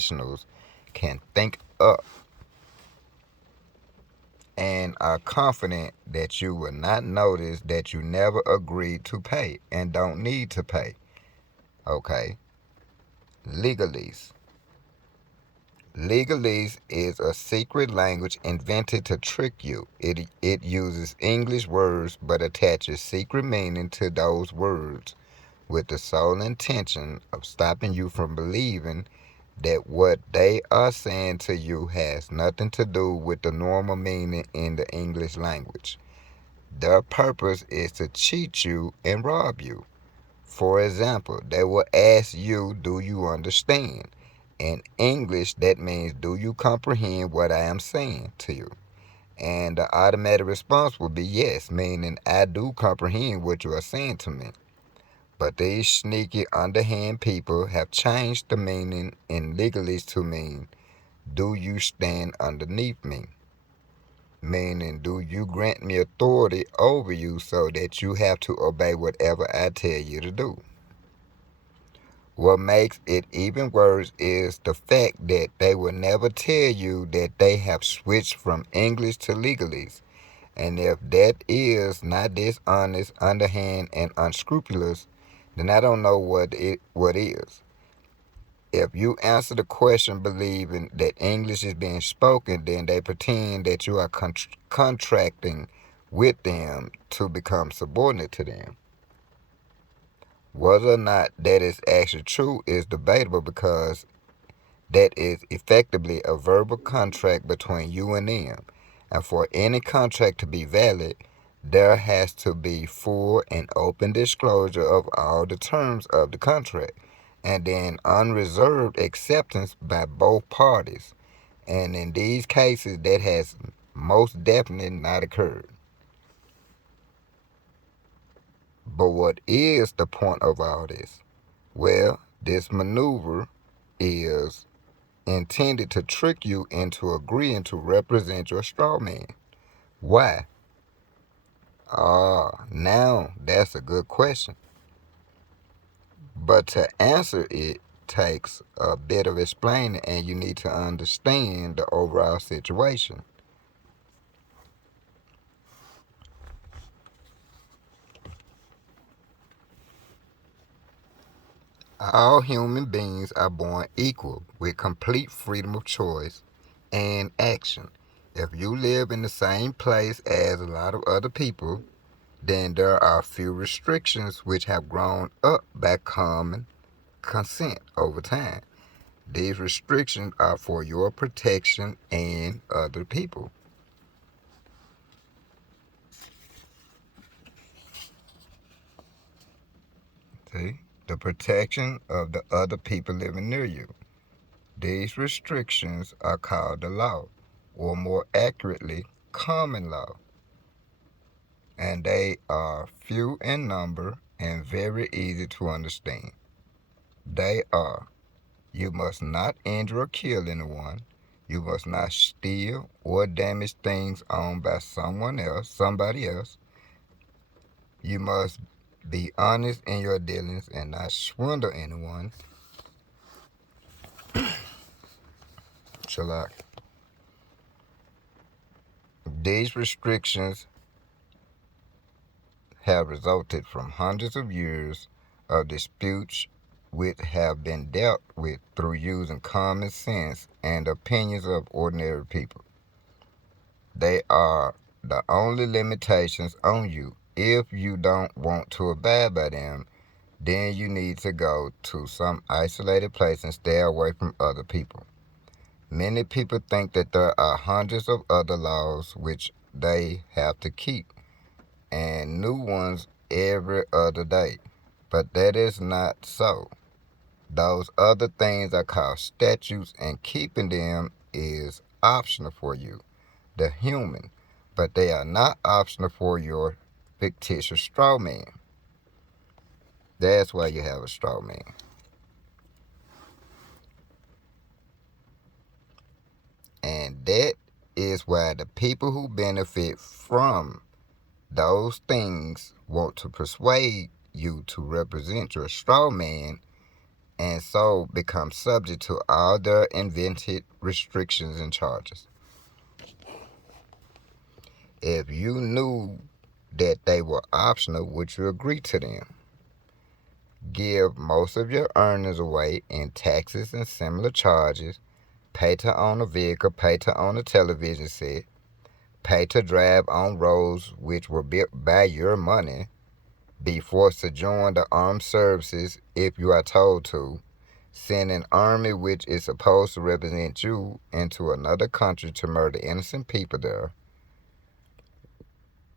professionals can think up and are confident that you will not notice that you never agreed to pay and don't need to pay. Okay. Legalese. Legalese is a secret language invented to trick you. It uses English words but attaches secret meaning to those words with the sole intention of stopping you from believing that what they are saying to you has nothing to do with the normal meaning in the English language. Their purpose is to cheat you and rob you. For example, they will ask you, do you understand? In English, that means, do you comprehend what I am saying to you? And the automatic response will be yes, meaning I do comprehend what you are saying to me. But these sneaky, underhand people have changed the meaning in legalese to mean, do you stand underneath me? Meaning, do you grant me authority over you so that you have to obey whatever I tell you to do? What makes it even worse is the fact that they will never tell you that they have switched from English to legalese. And if that is not dishonest, underhand, and unscrupulous, then I don't know what is. If you answer the question believing that English is being spoken, then they pretend that you are contracting with them to become subordinate to them. Whether or not that is actually true is debatable because that is effectively a verbal contract between you and them. And for any contract to be valid, there has to be full and open disclosure of all the terms of the contract, and then unreserved acceptance by both parties. And in these cases, that has most definitely not occurred. But what is the point of all this? Well, this maneuver is intended to trick you into agreeing to represent your straw man. Why? Now that's a good question. But to answer it takes a bit of explaining, and you need to understand the overall situation. All human beings are born equal with complete freedom of choice and action. If you live in the same place as a lot of other people, then there are few restrictions which have grown up by common consent over time. These restrictions are for your protection and other people. See? The protection of the other people living near you. These restrictions are called the law, or more accurately, common law. And they are few in number and very easy to understand. They are: you must not injure or kill anyone. You must not steal or damage things owned by somebody else. You must be honest in your dealings and not swindle anyone. Shalak. These restrictions have resulted from hundreds of years of disputes which have been dealt with through using common sense and opinions of ordinary people. They are the only limitations on you. If you don't want to abide by them, then you need to go to some isolated place and stay away from other people. Many people think that there are hundreds of other laws which they have to keep, and new ones every other day. But that is not so. Those other things are called statutes, and keeping them is optional for you, the human, but they are not optional for your fictitious straw man. That's why you have a straw man. And that is why the people who benefit from those things want to persuade you to represent your straw man and so become subject to all their invented restrictions and charges. If you knew that they were optional, would you agree to them? Give most of your earnings away in taxes and similar charges, pay to own a vehicle, pay to own a television set, pay to drive on roads which were built by your money, be forced to join the armed services if you are told to, send an army which is supposed to represent you into another country to murder innocent people there.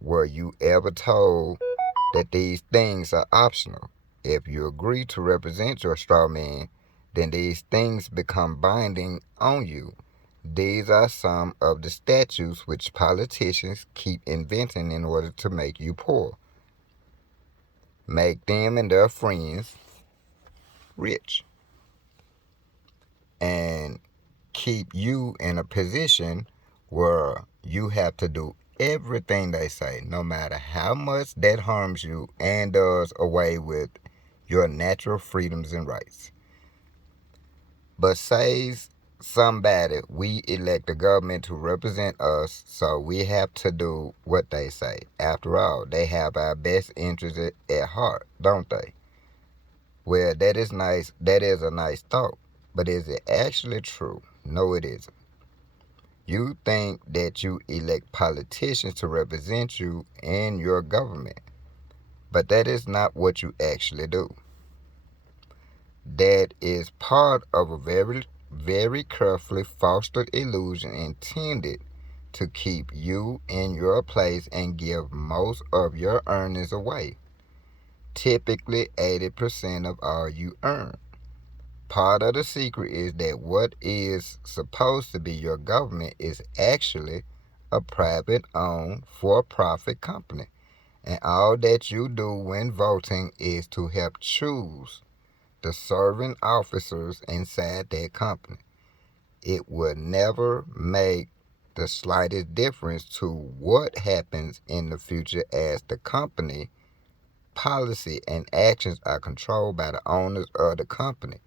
Were you ever told that these things are optional? If you agree to represent your straw man, then these things become binding on you. These are some of the statutes which politicians keep inventing in order to make you poor, make them and their friends rich, and keep you in a position where you have to do everything they say, no matter how much that harms you and does away with your natural freedoms and rights. But says somebody, we elect the government to represent us, so we have to do what they say. After all, they have our best interests at heart, don't they? Well, that is nice. That is a nice thought. But is it actually true? No, it isn't. You think that you elect politicians to represent you in your government, but that is not what you actually do. That is part of a very, very carefully fostered illusion intended to keep you in your place and give most of your earnings away, typically 80% of all you earn. Part of the secret is that what is supposed to be your government is actually a private owned for profit company. And all that you do when voting is to help choose the serving officers inside that company. It will never make the slightest difference to what happens in the future, as the company policy and actions are controlled by the owners of the company,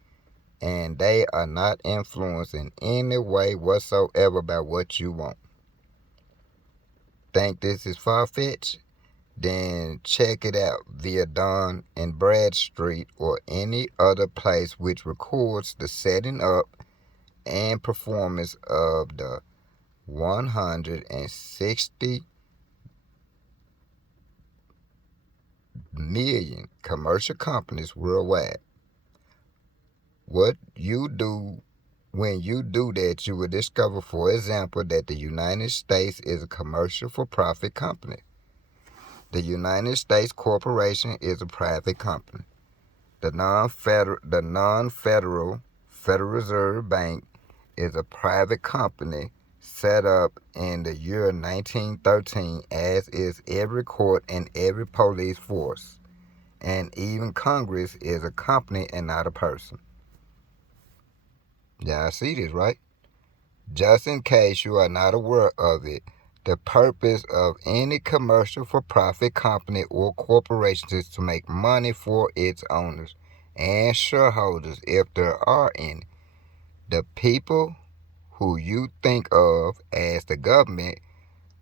and they are not influenced in any way whatsoever by what you want. Think this is far-fetched? Then check it out via Dun and Bradstreet or any other place which records the setting up and performance of the 160 million commercial companies worldwide. What you do when you do that, you will discover, for example, that the United States is a commercial for profit company. The United States Corporation is a private company. The non-federal Federal Reserve Bank is a private company set up in the year 1913, as is every court and every police force. And even Congress is a company and not a person. Y'all see this, right? Just in case you are not aware of it, the purpose of any commercial for profit company or corporation is to make money for its owners and shareholders, if there are any. The people who you think of as the government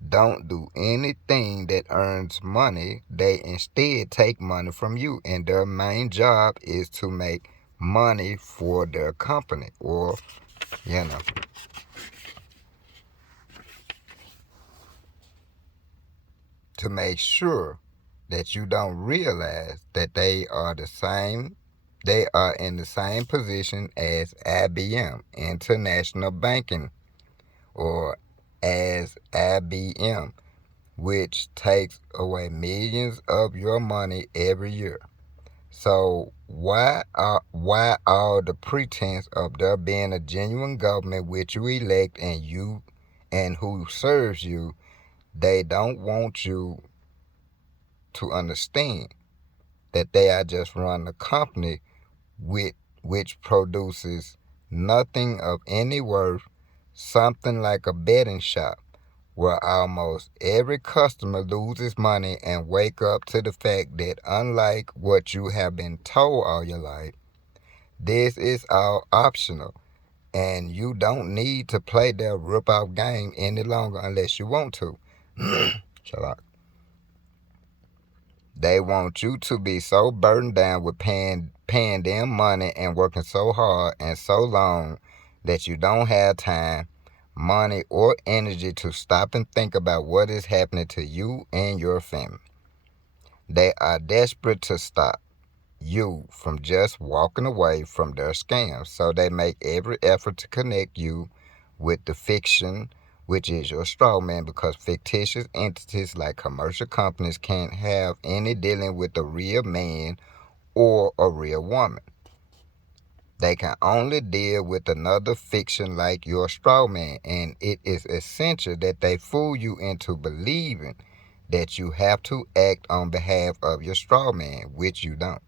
don't do anything that earns money. They instead take money from you, and their main job is to make money for their company, or, you know, to make sure that you don't realize that they are in the same position as IBM, International Banking, or as IBM, which takes away millions of your money every year. So why all the pretense of there being a genuine government which you elect and who serves you? They don't want you to understand that they are just running a company which produces nothing of any worth, something like a betting shop, where almost every customer loses money and wake up to the fact that, unlike what you have been told all your life, This is all optional, and you don't need to play their rip off game any longer unless you want to. Shut up. They want you to be so burdened down with paying them money and working so hard and so long that you don't have time, money, or energy to stop and think about what is happening to you and your family. They are desperate to stop you from just walking away from their scams, so they make every effort to connect you with the fiction, which is your straw man, because fictitious entities like commercial companies can't have any dealing with a real man or a real woman. They can only deal with another fiction like your straw man, and it is essential that they fool you into believing that you have to act on behalf of your straw man, which you don't.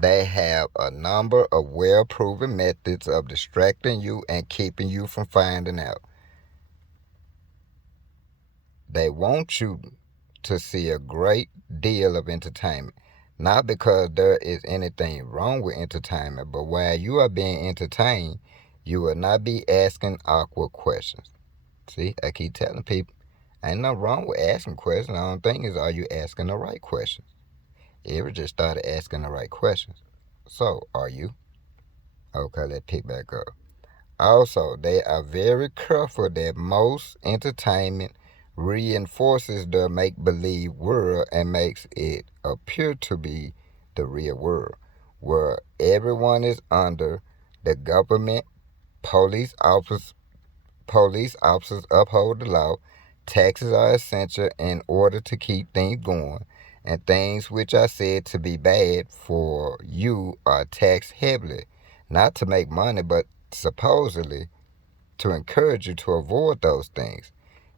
They have a number of well proven methods of distracting you and keeping you from finding out. They want you to see a great deal of entertainment, not because there is anything wrong with entertainment, but while you are being entertained, you will not be asking awkward questions. See, I keep telling people, ain't nothing wrong with asking questions. The only thing is, are you asking the right questions? Ever just started asking the right questions. So, are you? Okay, let's pick back up. Also, they are very careful that most entertainment reinforces their make believe world and makes it appear to be the real world, where everyone is under the government, police officers, police officers uphold the law, taxes are essential in order to keep things going, and things which are said to be bad for you are taxed heavily, not to make money, but supposedly to encourage you to avoid those things.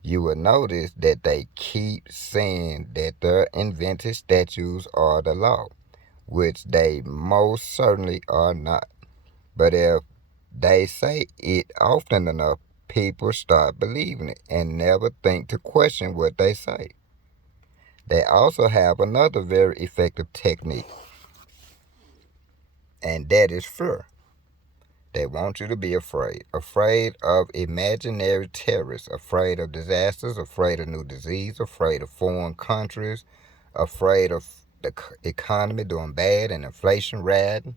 You will notice that they keep saying that their invented statutes are the law, which they most certainly are not. But if they say it often enough, people start believing it and never think to question what they say. They also have another very effective technique, and that is fear. They want you to be afraid. Afraid of imaginary terrorists, afraid of disasters, afraid of new disease, afraid of foreign countries, afraid of the economy doing bad and inflation rising.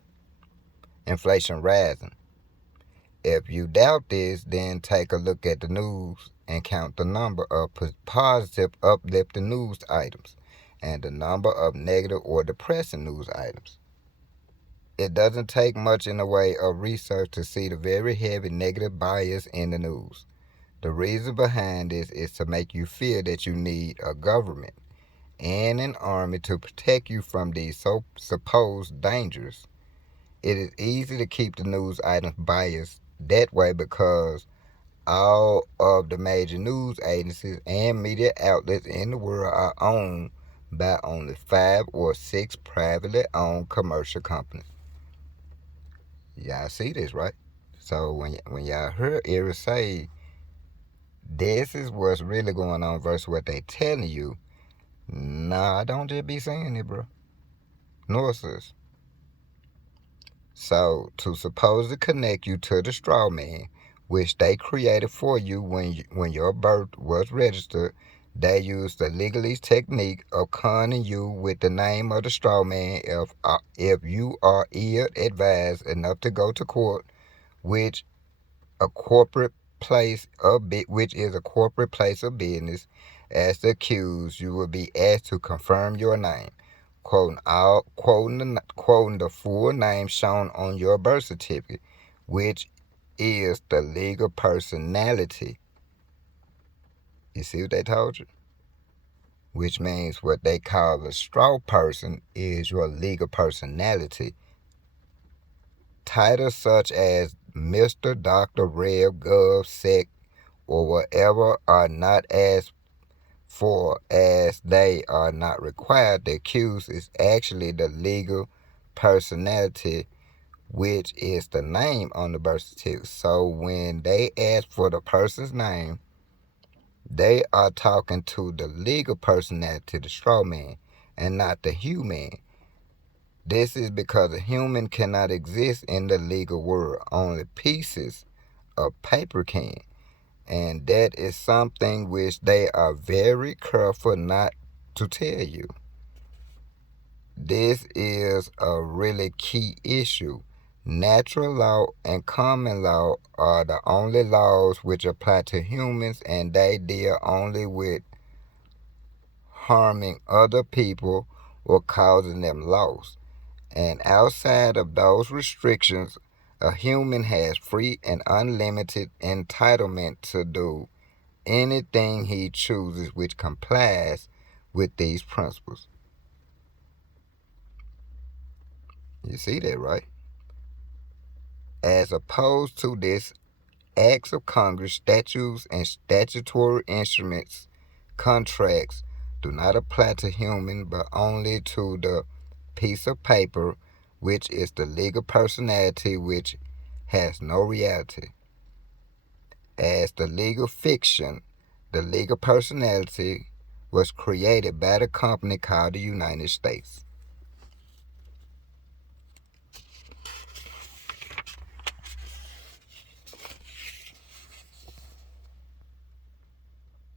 If you doubt this, then take a look at the news and count the number of positive, uplifting news items and the number of negative or depressing news items. It doesn't take much in the way of research to see the very heavy negative bias in the news. The reason behind this is to make you feel that you need a government and an army to protect you from these supposed dangers. It is easy to keep the news items biased that way because all of the major news agencies and media outlets in the world are owned by only 5 or 6 privately owned commercial companies. Y'all see this, right? So when y'all hear Eric say this is what's really going on versus what they telling you, nah, don't just be saying it, bro. Nor sis. So to supposedly connect you to the straw man, which they created for you when your birth was registered, they used the legalese technique of conning you with the name of the straw man if you are ill advised enough to go to court, which a corporate which is a corporate place of business. As the accused, you will be asked to confirm your name, quoting the full name shown on your birth certificate, which is the legal personality. You see what they told you? Which means what they call a straw person is your legal personality. Titles such as Mr., Dr., Rev, Gov, Sec, or whatever are not as for as they are not required. The accused is actually the legal personality, which is the name on the birth certificate. So when they ask for the person's name, they are talking to the legal personality, the straw man. and not the human. This is because a human cannot exist in the legal world. Only pieces of paper can. And that is something which they are very careful not to tell you. This is a really key issue. Natural law and common law are the only laws which apply to humans, and they deal only with harming other people or causing them loss. And outside of those restrictions, a human has free and unlimited entitlement to do anything he chooses which complies with these principles. You see that, right? As opposed to this, acts of Congress, statutes, and statutory instruments, contracts, do not apply to human but only to the piece of paper, which is the legal personality which has no reality. As the legal fiction, the legal personality was created by the company called the United States.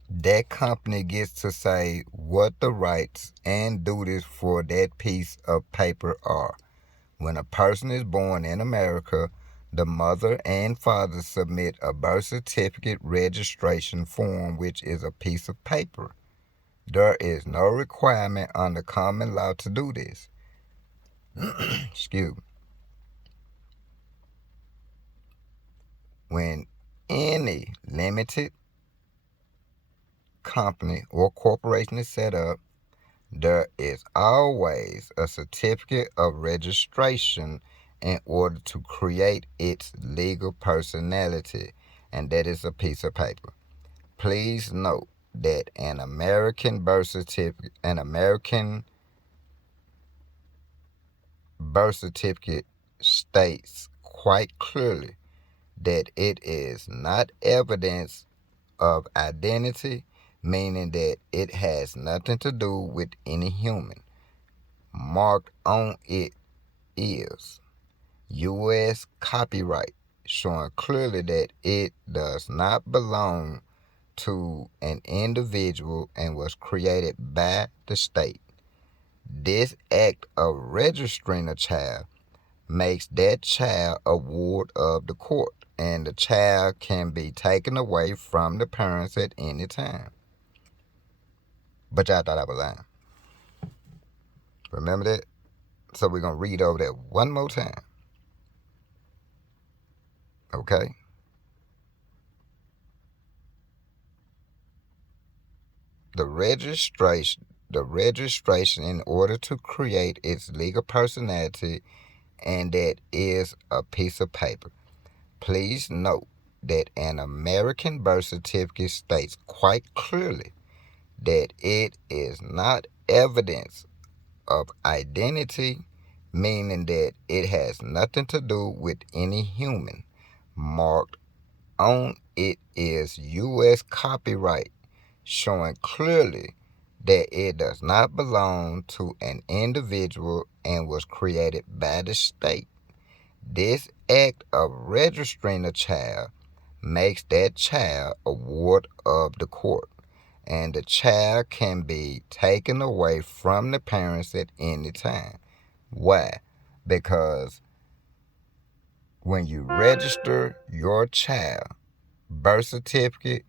That company gets to say what the rights and duties for that piece of paper are. When a person is born in America, the mother and father submit a birth certificate registration form, which is a piece of paper. There is no requirement under common law to do this. Excuse me. When any limited company or corporation is set up, there is always a certificate of registration in order to create its legal personality, and that is a piece of paper. Please note that an American birth certificate states quite clearly that it is not evidence of identity, meaning that it has nothing to do with any human. Marked on it is U.S. copyright, showing clearly that it does not belong to an individual and was created by the state. This act of registering a child makes that child a ward of the court, and the child can be taken away from the parents at any time. But y'all thought I was lying. Remember that? So we're going to read over that one more time. Okay? The registration in order to create its legal personality, and that is a piece of paper. Please note that an American birth certificate states quite clearly that it is not evidence of identity, meaning that it has nothing to do with any human. Marked on it is U.S. copyright, showing clearly that it does not belong to an individual and was created by the state. This act of registering a child makes that child a ward of the court, and the child can be taken away from the parents at any time. Why? Because when you register your child, birth certificate,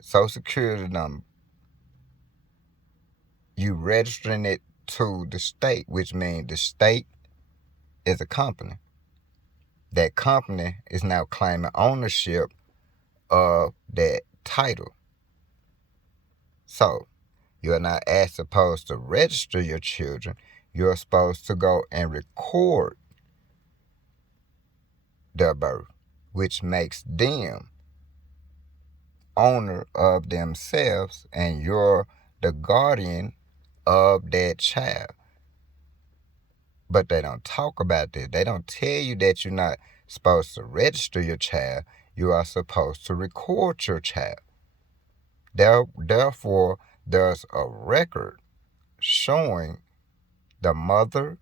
social security number, you registering it to the state, which means the state is a company. That company is now claiming ownership of that title. So, you're not as supposed to register your children. You're supposed to go and record their birth, which makes them owner of themselves, and you're the guardian of that child. But they don't talk about that. They don't tell you that you're not supposed to register your child. You are supposed to record your child. Therefore, there's a record showing the mother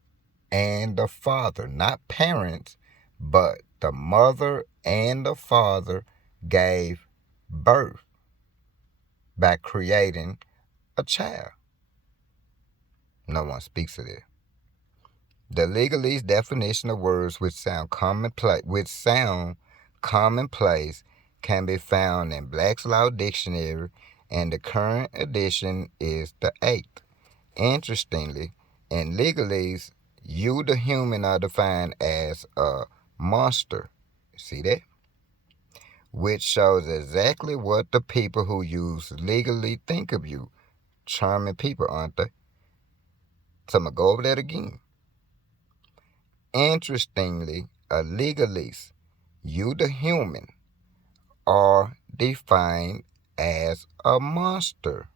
and the father, not parents, but the mother and the father gave birth by creating a child. No one speaks of it. The legalese definition of words which sound commonplace can be found in Black's Law Dictionary, and the current edition is the 8th. Interestingly, in legalese, you, the human, are defined as a monster. See that? Which shows exactly what the people who use legally think of you. Charming people, aren't they? So I'm going to go over that again. Interestingly, a legalese, you, the human, are defined as a monster,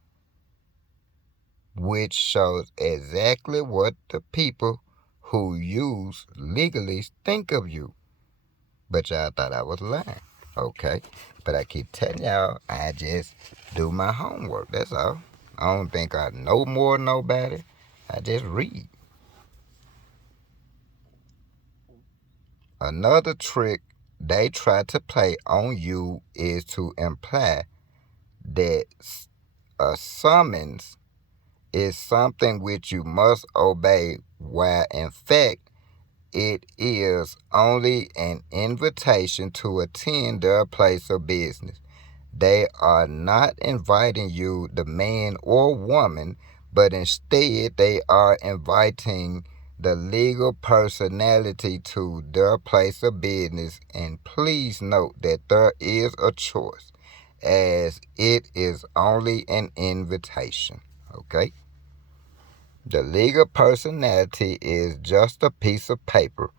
which shows exactly what the people who use legalese think of you. But y'all thought I was lying. Okay. But I keep telling y'all, I just do my homework. That's all. I don't think I know more than nobody. I just read. Another trick they try to play on you is to imply that a summons is something which you must obey, while in fact it is only an invitation to attend their place of business. They are not inviting you, the man or woman, but instead they are inviting the legal personality to their place of business. And please note that there is a choice, as it is only an invitation. Okay? The legal personality is just a piece of paper,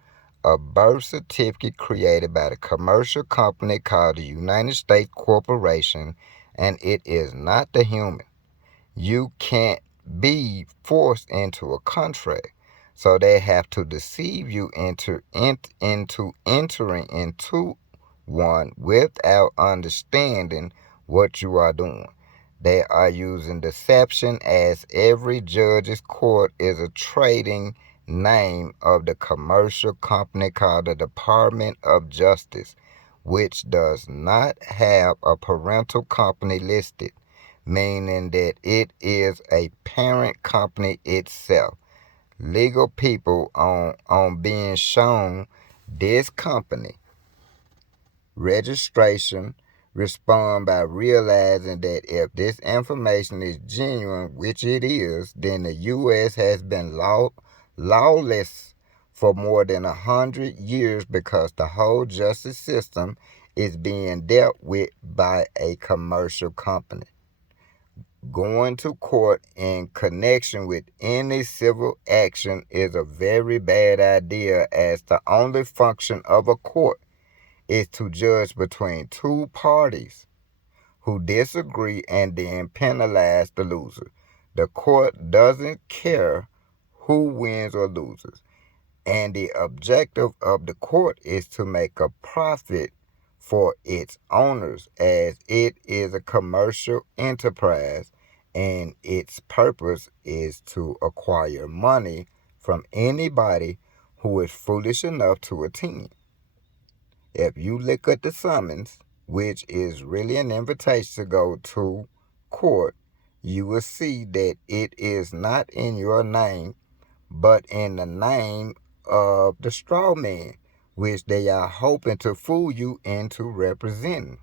a birth certificate created by the commercial company called the United States Corporation, and it is not the human. You can't be forced into a contract, so they have to deceive you into entering into one without understanding what you are doing. They are using deception, as every judge's court is a trading name of the commercial company called the Department of Justice, which does not have a parental company listed, meaning that it is a parent company itself. Legal people on being shown this company registration respond by realizing that if this information is genuine, which it is, then the U.S. has been lawless for more than 100 years, because the whole justice system is being dealt with by a commercial company. Going to court in connection with any civil action is a very bad idea, as the only function of a court is to judge between two parties who disagree and then penalize the loser. The court doesn't care who wins or loses, and the objective of the court is to make a profit for its owners, as it is a commercial enterprise and its purpose is to acquire money from anybody who is foolish enough to attend. If you look at the summons, which is really an invitation to go to court, you will see that it is not in your name, but in the name of the straw man, which they are hoping to fool you into representing.